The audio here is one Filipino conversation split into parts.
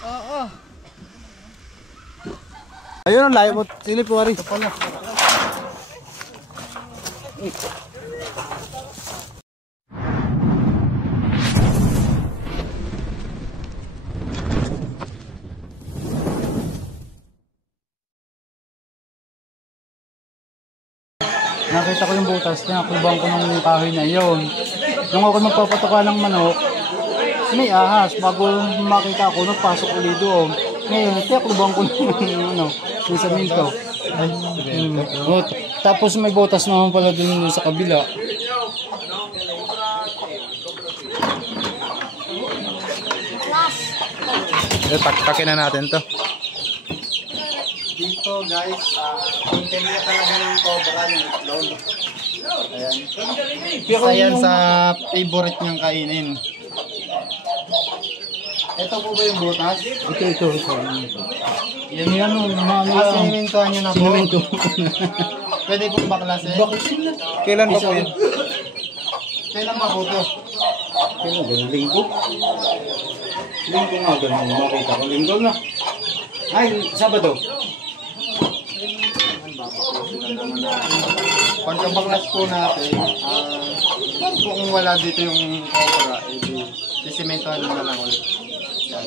Oo. Ayun ang layo mo. Silip po rin. Nakita ko yung butas, kinakulbang ko ng kahoy na yun. Nung ako magpapatuka ng manok, may ahas. Bago makita ko, nagpasok ulit doon. Ngayon, kinakulbang ko ng yung saminto. Tapos may butas naman pala dun sa kabila. Pakpakin na natin to. Dito guys, content na talaga ng cobra yung itlog. Ayan. Isa yan sa favorite niyang kainin. Ito po ba yung butas? Ito. Yan, sinimintuan nyo na po. Pwede pong baklasin. Kailan ba po yun? Kailan ba po ito? Kailan ba? Linggo? Linggo nga ganun. Makita ko. Linggo na. Ay, Sabado. Pagkabaklas po natin, kung wala dito yung cobra, sisimentohan mo na lang ulit. Yan.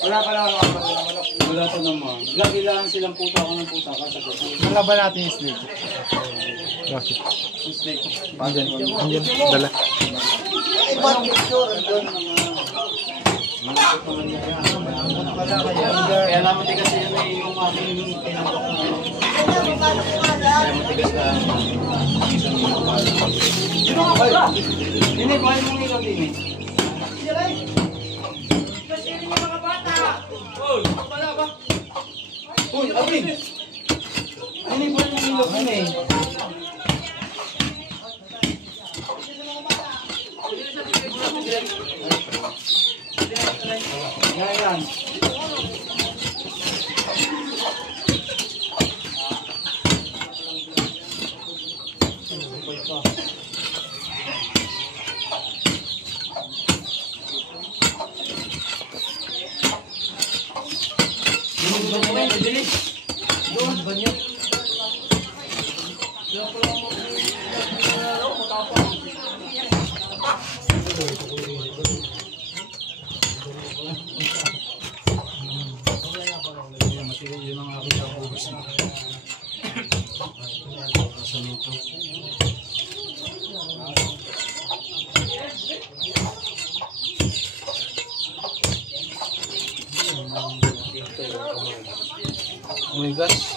Wala pa naman. Lagilaan silang puta ko ng puta. Malaban natin yung snake. Bakit? Yung snake. Andyan. Dala. Kaya naman tigas yun ay yung aking tinambak na kaya matigas na isang yung sino nga pala? Hindi, bakit mong ilaw din eh? Kasi yung mga bata! Uy, wala ba? Uy, Abin! Hindi, bakit mong ilaw din eh? Yan. Oh my gosh.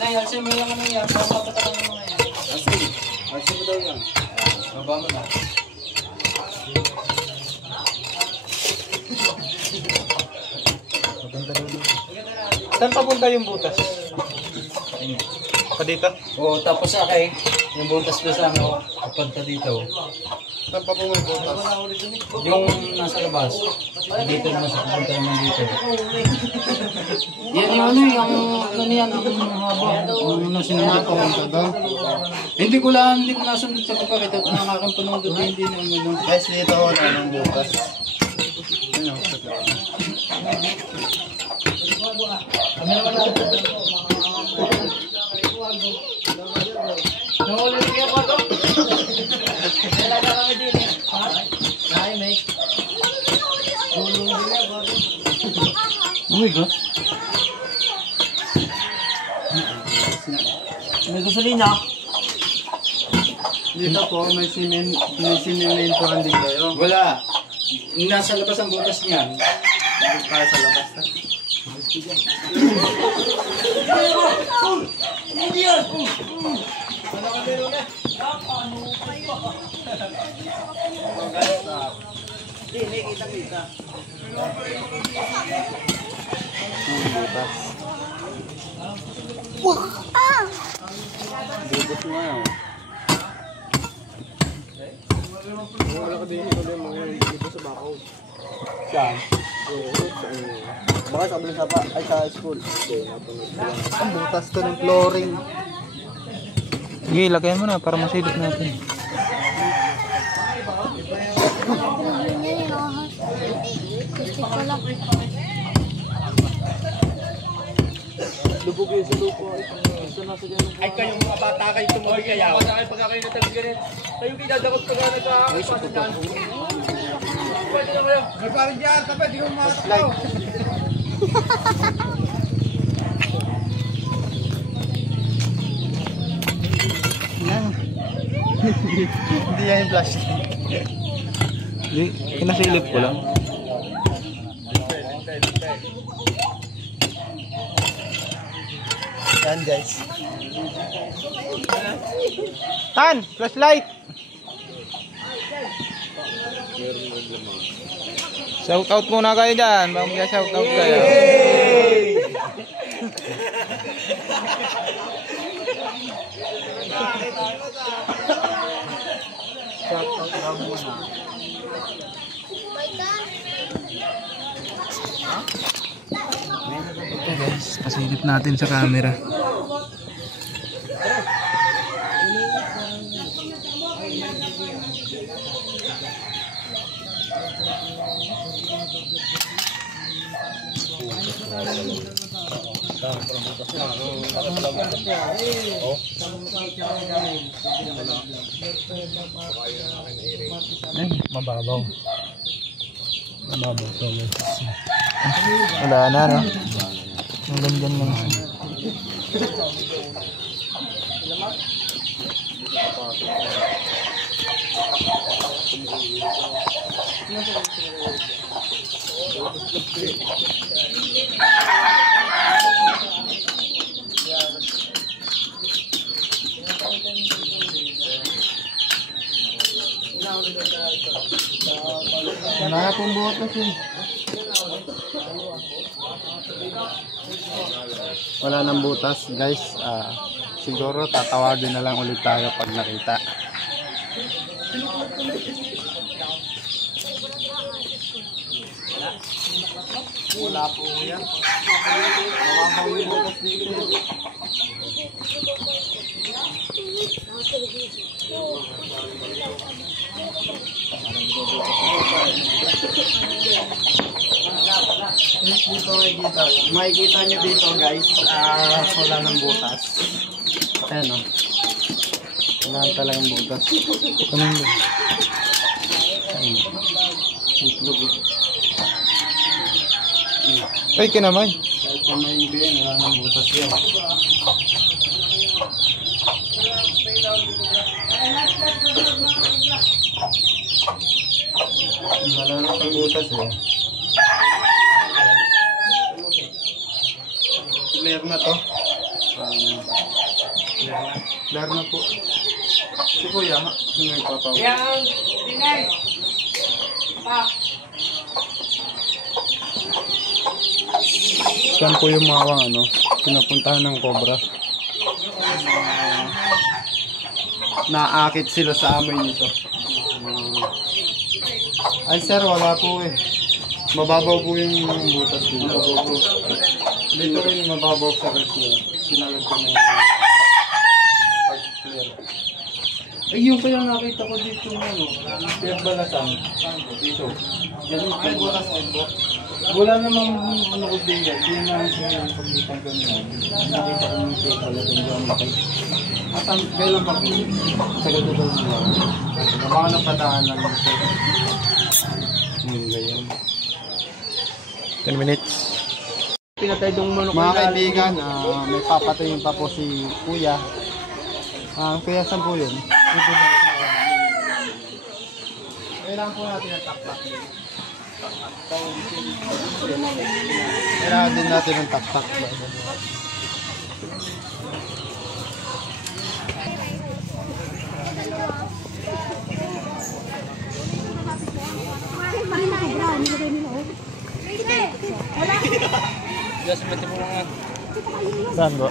Ay, alsin mo lang naman yan. Papapatakan mo mga yan. Alsin mo daw yan. Baba mo na. Saan papunta yung butas? Pa dito? Oo, tapos akay. Yung butas doon sa ano, kapunta dito. Saan pa po may butas? Yung nasa labas. Dito naman sa kapunta naman dito. Yan yung ano yan, ang haba. Ang nasinunod ko. Hindi ko nasundot sa kapakita. Kung nakakan panundot, hindi naman ano. Guys, dito wala ng butas. Ano? Nahuli na kayo ko ito. Nalaga kami din eh. Ay, mate. Oh my God. May gasolina. Dito po, may sinimentohan din kayo. Wala. Nasa labas ang butas niyan. Kaya sa labas na. Hindi yan. Hindi, kita-kita. Butas. Butas nga. Wala ka din mga dito sa bakaw. Saan? Baka sa kabila sa ay sa school. Ang butas to ng flooring. Sige, lagayan mo na para masilip natin. Lubog yun sa lupo. Ay kayong mga bata kayo tumuloy kaya. Bata kayo pagka kayo natagin ganit. Kayo kinadakot pagka nagkakasama dyan. Pwede na kayo. Nagparin dyan. Tapos di ko makakataw. Hindi yan yung plastic. Hindi, kinasilip ko lang. Yan guys. Tan, flashlight! Shout out muna kayo dyan. Baka mag-shout out kayo. Shout out lang muna. Ito guys, pasilip natin sa camera. Ay, mababaw. Mababaw to guys. Wala na, no? Ang ganyan lang siya. Wala pong butas yun. Wala nang butas guys. Siguro tatawagin na lang ulit tayo pag nakita. Wala po yan. Mababaw yung butas dito. Dito makikita nyo dito guys, wala ng butas. Ayan o, wala talagang butas. Kaming ba? Itlog o. Ay, kinamay. Kahit pa may ibigay, wala ng butas yan. Wala na pang butas eh. Clear na to. Clear na po. Si Kuya, yung nagpapaw. Yan! Tinay! Saan po yung mawang pinapuntahan ng cobra? Naakit sila sa amoy nito. Ay sir, wala po eh. Mababaw po yung butas dito. Dito rin mababaw sa resyo. Sinagad ko na pag-clear. Ay, yung kaya nakita ko dito Pierre Balasang. Dito. Yan, ay butas po. Wala namang ko din yan. Hindi na siya yung paglitan ko niya. Nakita ko yung Pierre Balasang yung laki. At kailan pa po? Sa ganda daw niya. Mga napadaan lang ito. Ganyan. 10 minutes. Pinatay dong manok. Mga kaibigan, may papatayin pa po si Kuya. Kuya, saan po yun? Kailangan po natin ang taktak. Kailangan din natin ang taktak. Saan ba?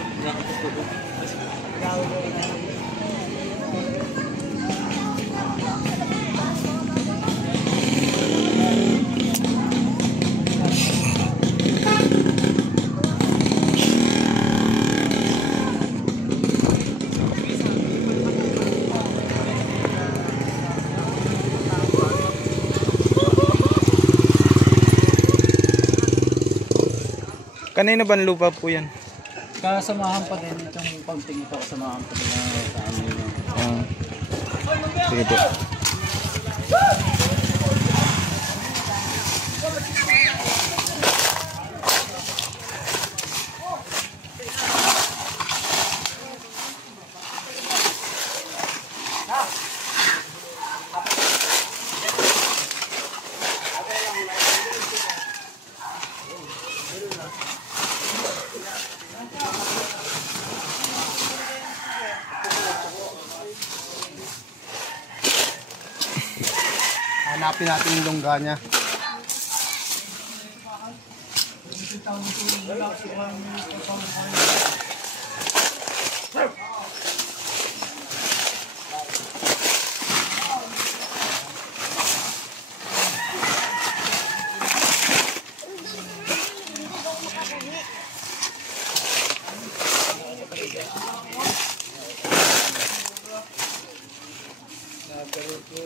Kanino ba lupa po yan? Kasamahan pa din itong pagting ito, kasamahan pa din sa amin. Sige po. Hanapin natin yung lungga niya.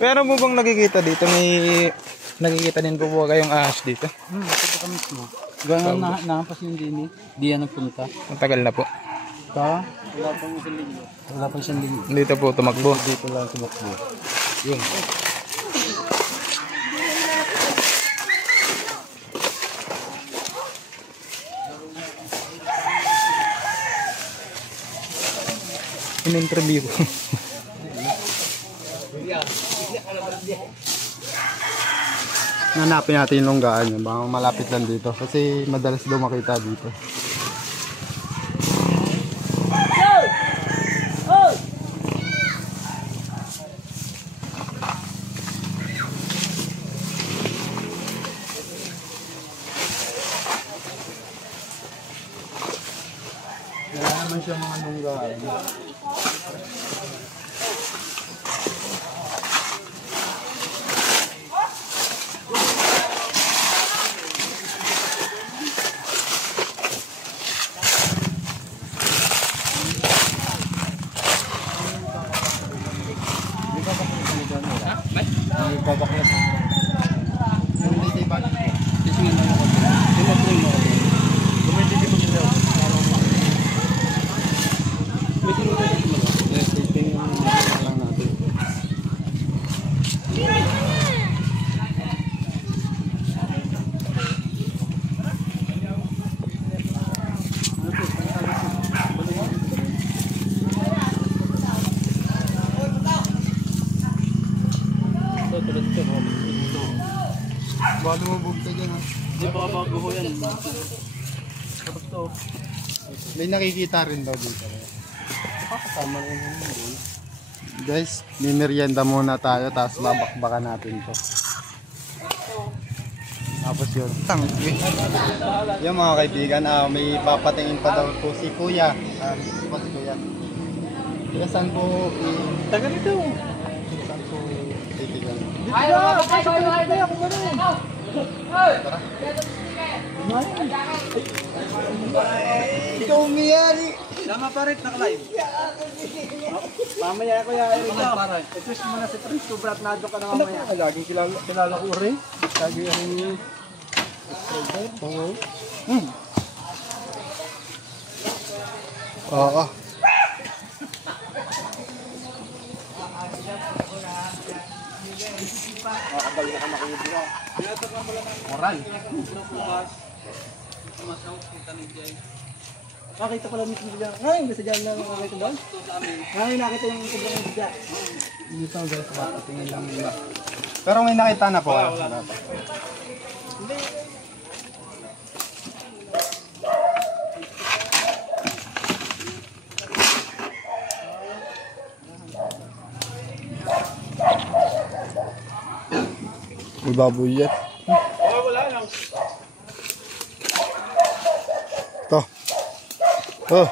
Pero mo bang nakikita dito? May nakikita din po po kayong ahas dito? Ito ka mismo. Gano'n nahampas yung din eh. Di yan nagpunta. Matagal na po. Ka? Wala pang isang linggo. Dito po tumakbo. Dito lang tumakbo. Yun. In-interview ko. Hanapin natin yung lunggaan niya. Baka malapit lang dito. Kasi madalas daw makita dito. Wala naman siya mga lunggaan. Balo mo bugta dyan ha. Hindi pa bago ho yan. May nakikita rin daw dito. Kasama rin yun doon. Guys, may merienda muna tayo. Tapos babakbakan natin to. Tapos yun. Yung mga kaibigan, may papatingin pa daw po si Kuya. Si Kuya. Kuya, saan po Taga nito. saan po titigan? Ikaw umiyari. Lama pa rin, naka-live. Mamaya ko yan. Ito mo na si Prince, brat na doon ka na mamaya. Laging kilala ko rin. Lagi yan yung subscriber. Oo. Moral. Nakita pala mismo dyan. Ngayon, basta dyan lang nakita doon? Ngayon nakita yung sobrang bigla. Dito guys, papatingin lang nila. Pero may nakita na po. Wala pa. May baboy yan. Wala lang. To. Oh.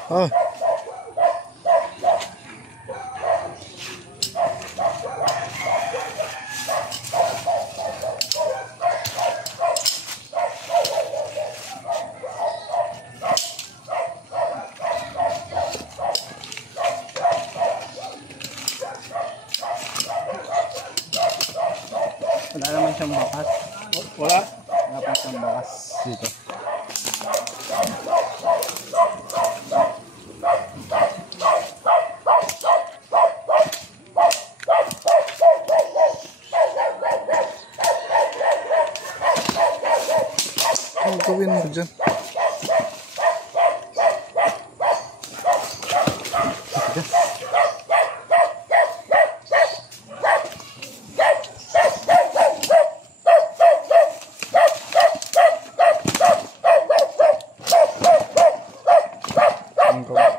Wala naman siyang bakas. Wala. Wala pa siyang bakas dito. Ang gawin mo dyan. Ang gawin.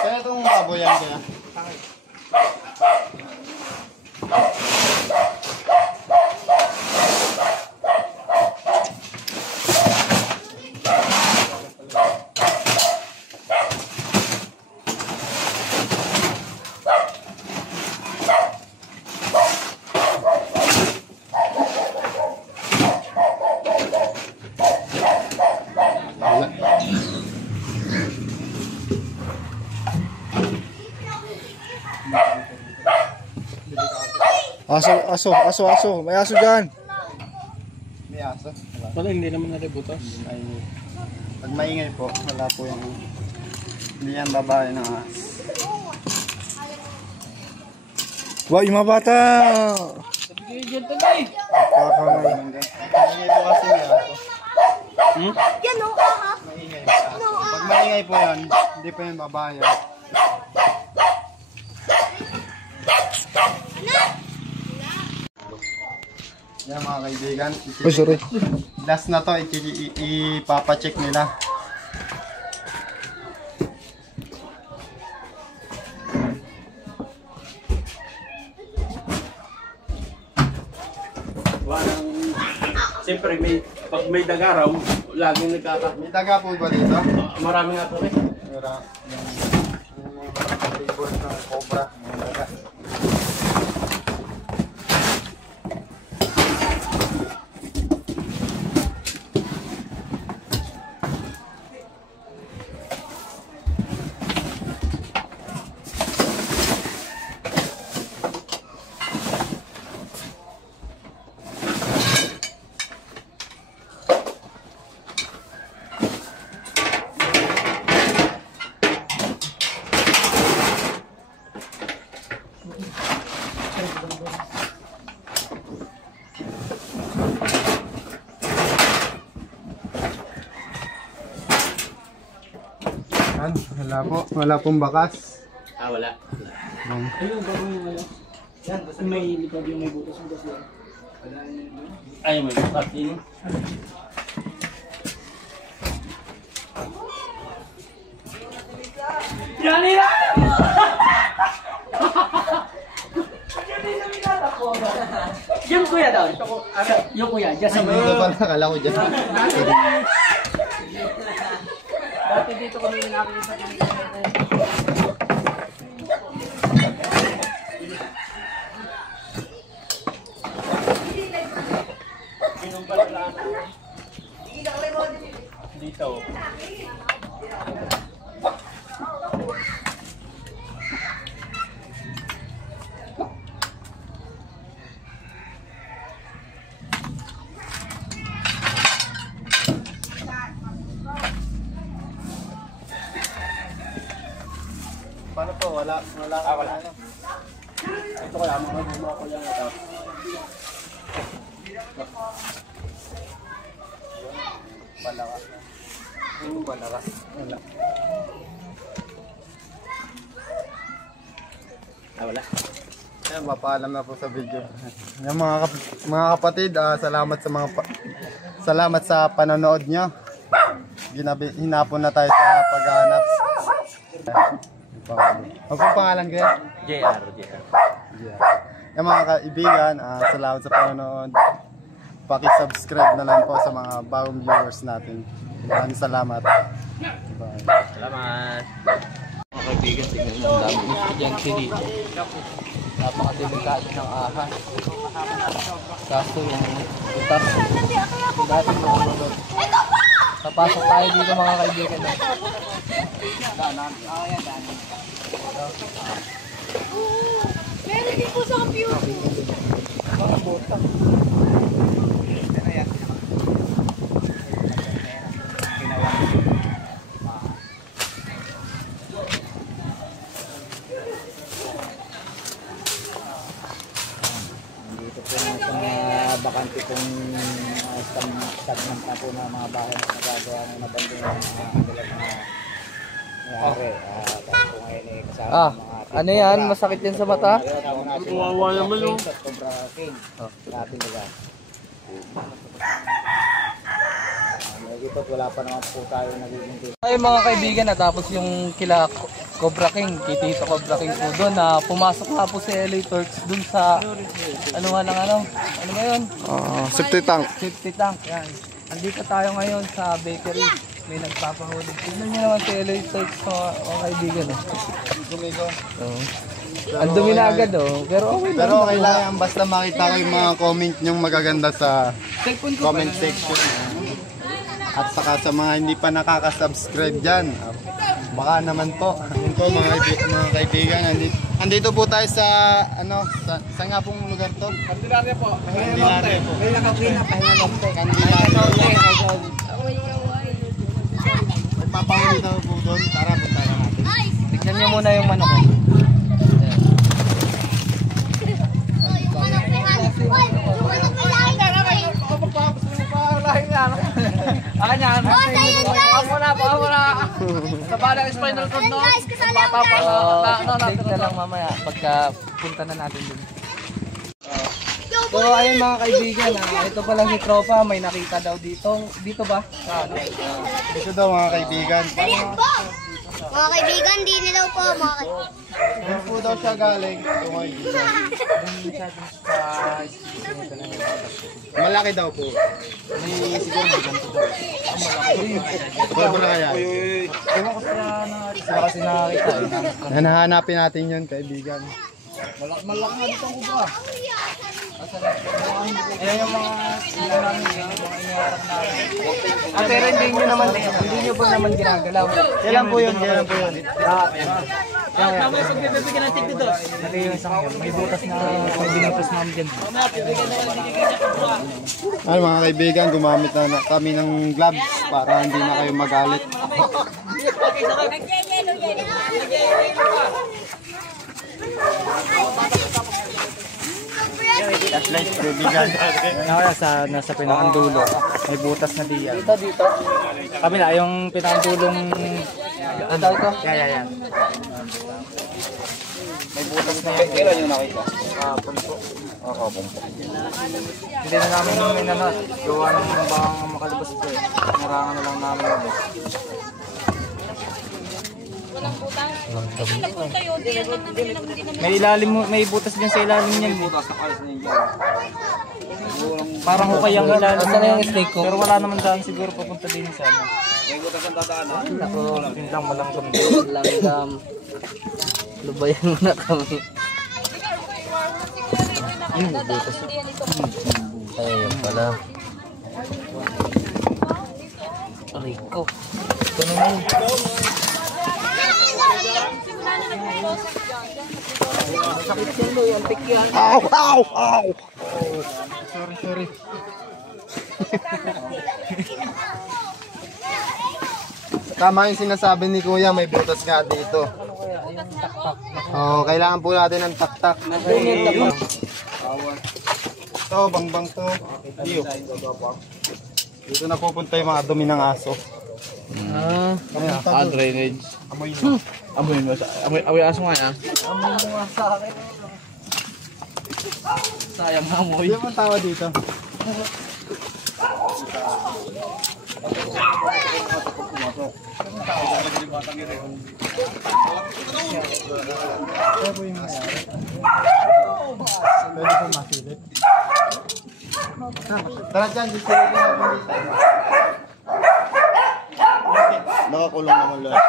Kaya itong baboy yan kaya? Aso. May aso dyan. May aso. Wala. Wala, hindi naman nalibutas. Pag maingay po, wala po yung hindi yan babae ng ahas. Wow, yung mga bata. Sabi dyan tagay. Kakamay. Maingay po kasi may aso. Yan o, aha. Maingay may aso. Pag maingay po yan, hindi po yan babae. Yan mga kaibigan. Oh, sorry. Last na to, ipapacheck nila. Siyempre, pag may dagaraw, laging May daga po ba dito? marami nga po eh. Meron. Yung mga favorite na cobra. May daga. Wala pong bakas. Wala. Ayun, bago yung ano. May likod yung may butas mo kasi. Ay, may bukas din. Yan nila! Yung kuya daw. Yung kuya, dyan sa may... Dito pala, akala ko dyan. Dati dito kami nakakita sa Dito. Paano po? Wala. Ano? Ito ko lang, mga gumawa ko lang ito. Balaka. Yung balaka. Wala. Wala. Ayan, mapaalam na po sa video. Yan, mga kapatid, salamat sa panonood nyo. Hinapon na tayo sa paghahanap. Ano pong pangalan kayo? JR. Yan mga kaibigan, salamat sa panonood. Paki-subscribe na lang po sa mga bagong viewers natin. Maraming salamat. Bye. Salamat. Mga kaibigan, tingnan mo ang dami estudyante dito. Napakadelikado ng ahas. Kaso yung butas. Dati mga malot. Napasok tayo dito mga kaibigan. Meron din po sa computer. Mga bota. segment na po ng mga bahay na nagagawa ng nabanding ng mga kanilang mga nangyari. Tayo po ngayon ay kasama ng mga Ano yan? Masakit yan sa mata? Kawawa naman o. Cobra King. Natin nila. Nagigipot, wala pa naman po tayo nagiging Ay mga kaibigan, natapos yung kila Cobra King, kitito Cobra King po doon na pumasok na po si LA Turks doon sa ano ba yun? Safety tank. Safety tank, yan. Andito tayo ngayon sa bakery. May nagpapahulog. Tignan nyo naman si LA Turks mga kaibigan. Ang dumi na agad pero okay lang. Pero okay lang yan, basta makita ko yung mga comment nyong magaganda sa comment section. At saka sa mga hindi pa nakaka-subscribe dyan, baka naman po. Yun po mga kaibigan, andito po tayo sa, sa nga pong lugar to? Candelaria po. Candelaria po. May nakapina, pahinga norte. Candelaria. Magpapahuli daw po doon, tara punta na natin. Tignan nyo muna yung manok. Mo na. Sa balang spinal cord, no? Update na lang mamaya pagka punta na natin dun. So ayun mga kaibigan, ito pala si Tropa, may nakita daw dito. Dito ba? Dito daw mga kaibigan. Mga kaibigan, di na daw po mga kaibigan. Doon po daw siya galing. Malaki daw po. May siguro ganito daw. Sobra kaya. Sila kasi nakakita eh. Hanahanapin natin yun kaibigan. Malaki nga dito ang kubra. Ayan yung mga sila namin, yung mga iniharap namin. Pero hindi nyo po naman ginagalaw. Kailan po yun? Kailan po yun? Mamaya pag bibigyan ng tig dito. Ito yung isang may butas na may binutas namin dyan. Ano mga kaibigan, gumamit na kami ng gloves para hindi na kayo magalit. Nasa pinakang may butas na diyan. Dito. Kami na, yung pinakang Ito. Yan. May butas na yan. Kailan yung nakita? Hindi na namin minanat. Gawa ng bang makalabas ito eh. Narangan na lang namin yun. Walang butas. Ay, nagpunta yun. Di yan lang namin alam. Hindi namin. May ilalim, may butas din sa ilalim niyan. Parang hukay ang ilalim. Saan na yung snake ko? Pero wala naman daan siguro papunta din sa ano. Ako, lang malanggam. Langgam. Lubayan mo na kami. Butas. Ayun pala. Rico. Ito naman. Sakit yan doon, yung pick yan. Ow! Sorry. Tama yung sinasabi ni Kuya, may butas nga dito. Kailangan po natin ng taktak. Ito, bangbang to. Dito na pupunta yung mga dumi ng aso. Drainage. Amoy mo. Amoy aso nga yan. Amoy mo nga sa akin. Sayang amoy. Hindi mo tawa dito. Pwede po masilip. Tara dyan, disilipin natin dito. Nakakulong naman lahat.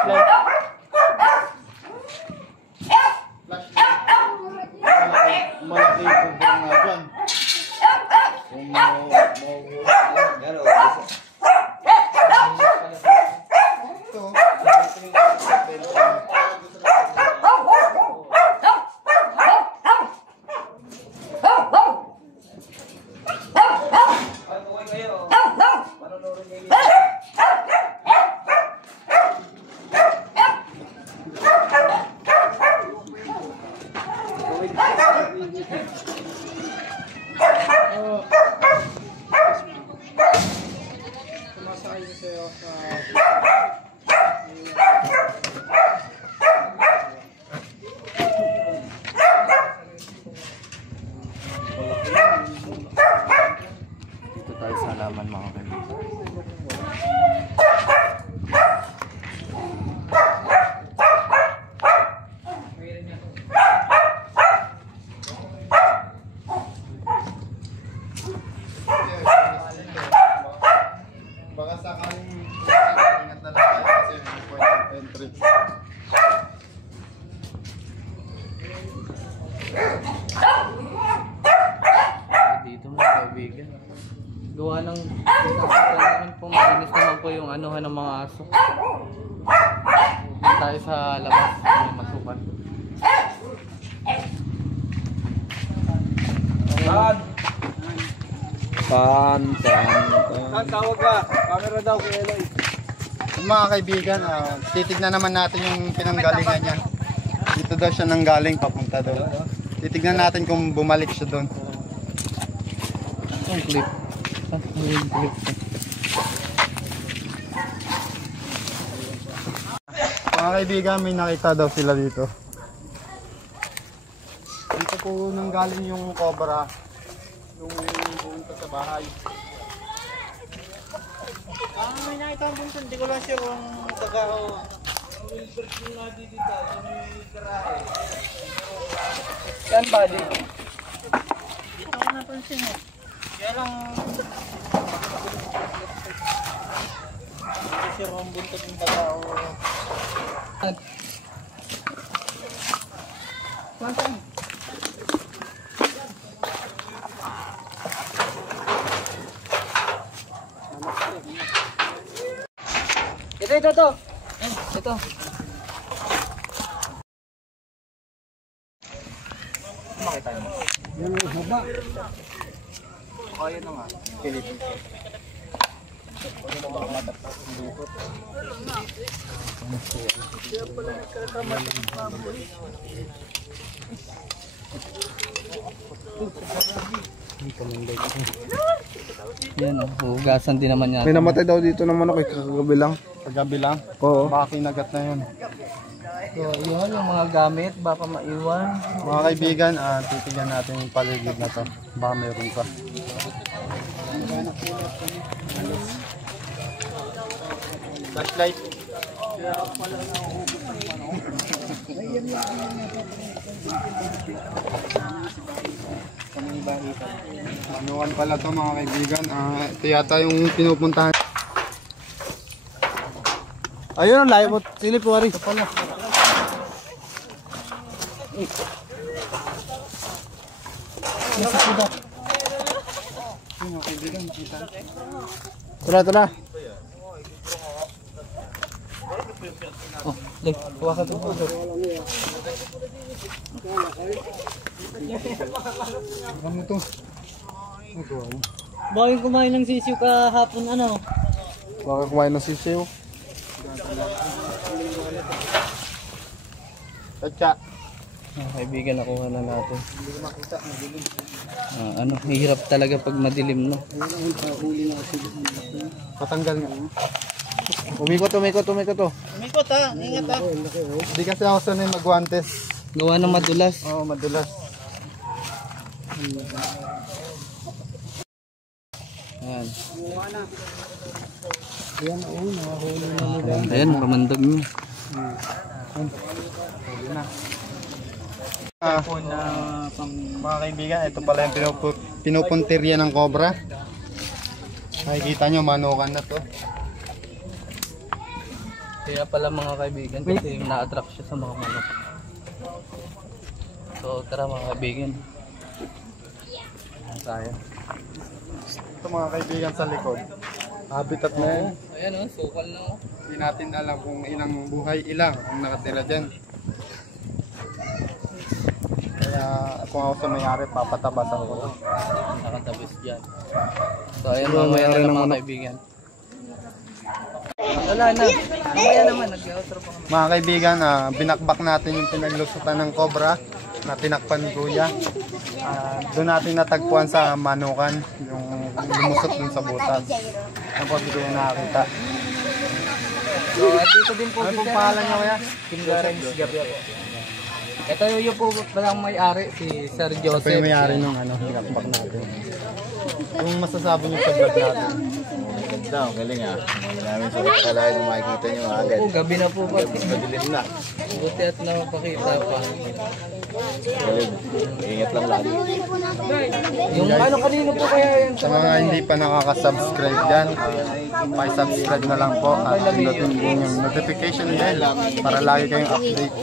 Malaki yung kubra nga dyan. Kung entry. Dito mga kaibigan. Gawa ng naman po, malinis naman po yung anuhan ng mga aso. Tayo sa labas, may masukan. Tawag ka. Camera daw kay Eloy. Mga kaibigan, titignan naman natin yung pinanggalingan niya. Dito daw siya nanggaling, papunta daw. Titignan natin kung bumalik siya doon. Ang clip. Yung clip. Mga kaibigan, may nakita daw sila dito. Dito po nanggaling yung cobra. Yung pumunta sa bahay. May nakita ang bunsan. Hindi ko lang siya kung taga o. Yung nga dito. May garahe. Yan buddy. Ito ko napansin eh. Kaya lang... Hindi siya kung buntot yung taga o. Ito. Ito. Makita mo. Yan ang haba. O, yun na nga. Philippines. Yan o, hugasan din naman yan. May namatay daw dito ng manok. Kagabi lang. Paggabi lang. Oo. Baka kinagat na yun. So, yun yung mga gamit, baka maiwan. Mga kaibigan, titignan natin yung paligid na to. Baka meron pa. Flashlight. Manukan pala to mga kaibigan. Ito yata yung pinupuntahan. Ayun ang layo mo. Silip wari. Ito pala. Mga kaibigan, makita. Tara. Oh, leg, hawakan ito. Ano to? Bakit kumain ng sisiw kahapon ano? Baka kumain ng sisiw. Tatsa. Mga kaibigan, nakuha na natin. Hirap talaga pag madilim, no? Patanggal nga. Umikot to. Umikot ha, ingat ha. Hindi kasi ako sanay magwantes. Gawa ng madulas. Oo, madulas. Ayan. Ayan, kamandag nyo. Mga kaibigan, ito pala yung pinupuntirya ng cobra. Nakikita nyo, manukan na to. Kaya pala mga kaibigan, kasi na-attract siya sa mga manok. So tara mga kaibigan. Ayan tayo. Ito mga kaibigan sa likod. Habitat na yan. Ayan o, sukal na o. Hindi natin alam kung ilang buhay ilang ang nakatira dyan. Kaya kung ako sa may-ari, papatabasan ko. Nakatabis dyan. So ayan, mamaya na lang mga kaibigan. Wala na. Mamaya naman, nag-outro pa kami. Mga kaibigan, binakbak natin yung pinaglusutan ng cobra na tinakpan ni Kuya. Doon natin natagpuan sa manukan, yung lumusot dun sa butas. Ano po, hindi ko yung nakakita. So dito din po Ano pong pangalan niya Kuya? Kingarens Gabriel. Ito yung po palang may-ari, si Sir Joseph. Ito yung may-ari nung binakbak natin. Kung masasabi niyo sa vlog natin. Ganda, ang galing ah. Hindi namin sa kalahin na makikita nyo agad. Oh, gabi na po pati. Madilim na. Buti at napakita pa. Galing. Ingat lang lagi. Yung ano kanino po kaya yan? Sa mga hindi pa nakaka-subscribe dyan, pa-subscribe na lang po at pindutin yung notification bell para lagi kayong update.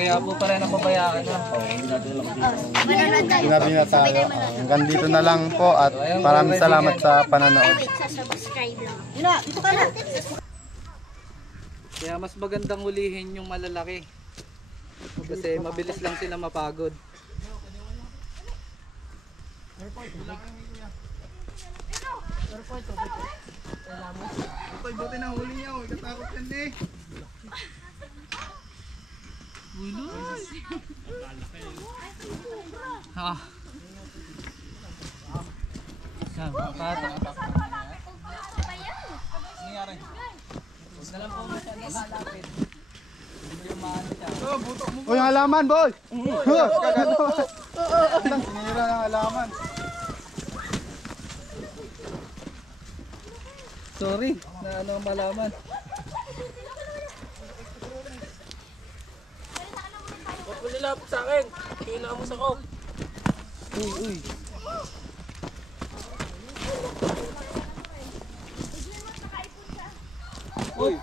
Kaya po pala napabayaan na. Sinabi na tayo. Hanggang dito na lang po at maraming salamat sa pananood. Kaya mas magandang hulihin yung malalaki. Kasi mabilis lang sila mapagod. Buti na huli niya, ikatakot yan eh. Ah. Yan, pato. Uy, ang halaman, boy! Kagano! Sinira ng halaman. Sorry, na ano ang malaman. Huwag mo nilapot sa akin. Kinamos ako. Uy, uy. Uy.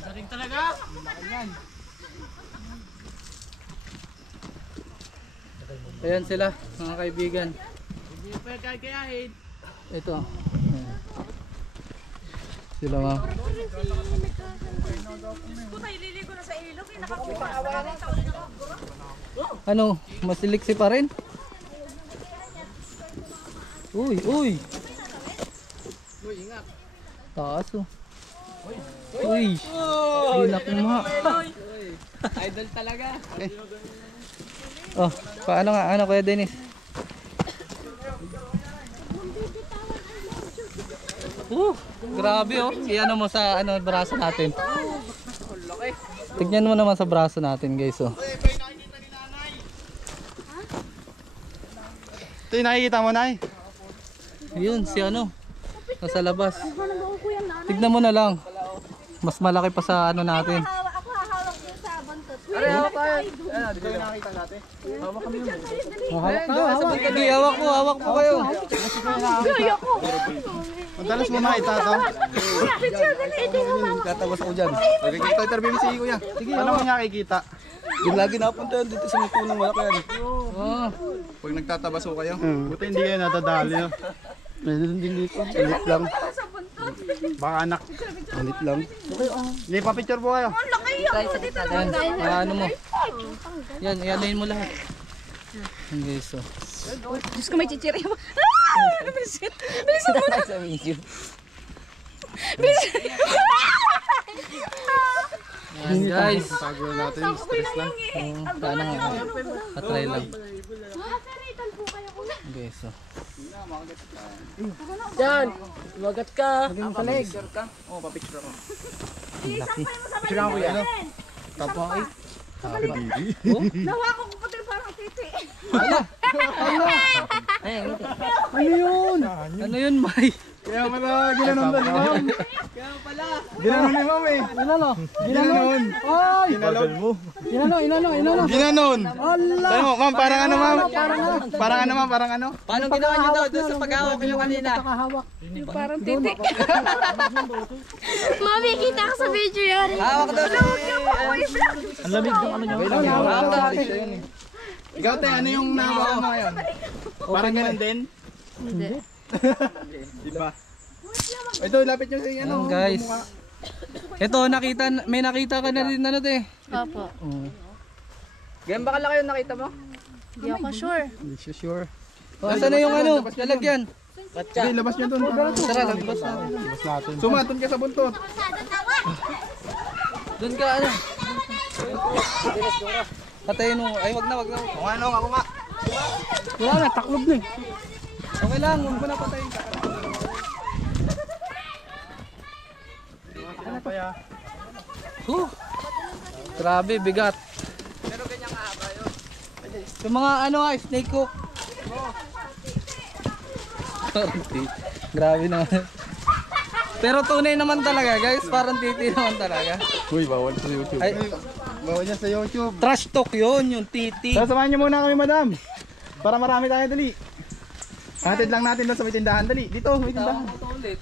Dating talaga. Ayan sila, mga kaibigan. Hindi pa kaya-kayahin. Ito. Sila mga. Ano, masiliksi pa rin? Uy, uy. Uy, ingat. Taas oh. Uy. Inak mo. Idol talaga. Oh, paano nga? Ano Kuya Dennis? Grabe oh. Iano mo sa ano braso natin. Tignan mo naman sa braso natin, guys oh. Ito yung nakikita mo, Nay. Yun, si ano. Nasa labas. Tignan mo na lang. Mas malaki pa sa ano natin. Ako hahawak din sa buntot. Dito yung nakikita natin. Hawak na, hawak. Sige, hawak po kayo. Madalas mo nakita to. Tatabas ako dyan. Nakikita yung interview si Kuya. Paano mo nakikita? Yung lagi napunta dito sa mga punong malaki yan. Oh. Pag nagtatabas ko kayo. Buti hindi kayo nadadali. Meron din dito. Ulit lang. Baka anak. Ulit lang. Hindi pa picture po kayo. Yan, ano mo. Yan, ianoyin mo lahat. Yan guys, oh. Diyos ko may chichiri mo. Bilisan mo na. Sa video. Yan guys. Tago natin yung stress lang. Sana nga. Patry lang. Guys, oh. Yan. Magat ka. Lagyan mo sa leg. Oo, papicture ako. Laki. Picture lang Kuya. Tapos ay. Nawa ko pati parang titi. Ano yun, May? Kaya pala ginanon ba ni Ma'am? Ginanon ni Ma'am eh. Inano? Ginanon. Ay! Ginalog mo. Inano? Ginanon. Sabi mo, Ma'am, parang ano Ma'am? Parang ano Ma'am? Parang ano? Paano ginawa nyo daw doon sa paghawak nyo kanina? Parang titi. Mami, kita ka sa video yan. Hawak daw siya. Ang lamig ng ano niya. Hawak daw. Ikaw tayo, ano yung nahawakan mo ngayon? Parang ganun din? Hindi. Diba? Ito, lapit nyo sa ano. Ayan guys. Ito, may nakita ka na rin ano te. Opo. Ganyan ba kalaki yung nakita mo? Hindi ako sure. Hindi siya sure. Nasaan na yung ano? Lalagyan. Sige, labas nyo dun. Tara, labas natin. Labas natin. Sumatun ka sa buntot. Doon ka ano? Patayin mo. Ay, wag na. Kung ano, ako nga. Wala na, taklob na eh. Okay lang, huwag mo na patayin ka. Ano pa ya? Grabe, bigat. Yung mga ano nga, snake hook. Grabe naman. Pero tunay naman talaga guys, parang titi naman talaga. Uy, bawal sa YouTube. Ay, Bawal niya sa YouTube. trash talk yun, yung titi. So, samahan niyo muna kami, madam. Para marami tayo, dali. Hatid lang natin doon sa may tindahan, dali. Dito, may tindahan. Ito ulit.